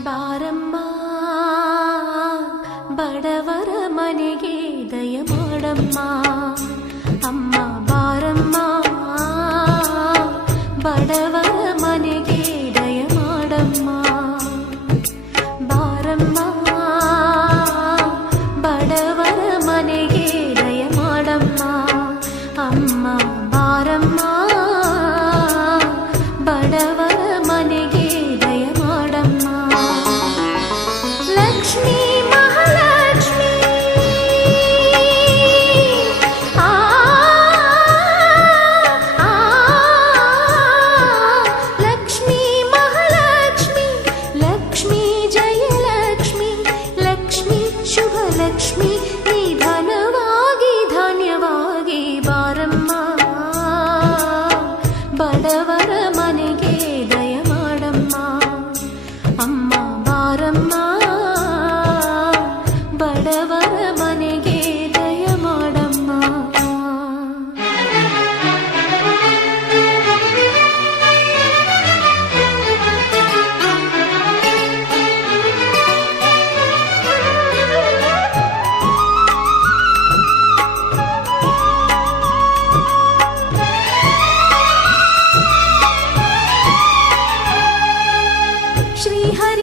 ಬಾರಮ್ಮ ಬಡವರ ಮನೆಗೆ ದಯ ಮಾಡಮ್ಮ ಅಮ್ಮ ಬಾರಮ್ಮ ಬಡವರ ಮನೆಗೆ ದಯ ಮಾಡಮ್ಮ ಬಾರಮ್ಮ ಬಡವರ ಮನೆಗೆ ದಯ ಮಾಡಮ್ಮ ಅಮ್ಮ ಬಾರಮ್ಮ ಬಡವರ ಮನೆಗೆ ದಯ ಮಾಡಮ್ಮ ಲಕ್ಷ್ಮೀ ಮಹಾಲಕ್ಷ್ಮೀ ಲಕ್ಷ್ಮೀ ಮಹಾಲಕ್ಷ್ಮಿ ಲಕ್ಷ್ಮೀ ಜಯಲಕ್ಷ್ಮಿ ಲಕ್ಷ್ಮೀ ಶುಭ ಲಕ್ಷ್ಮಿ ನಿಧನವಾಗಿ ಧಾನ್ಯವಾಗಿ ಬಾರಮ್ಮ ಬಡವರ ಮನೆಗೆ ದಯ ಮಾಡಮ್ಮ ಅಮ್ಮ ಬಾರಮ್ಮ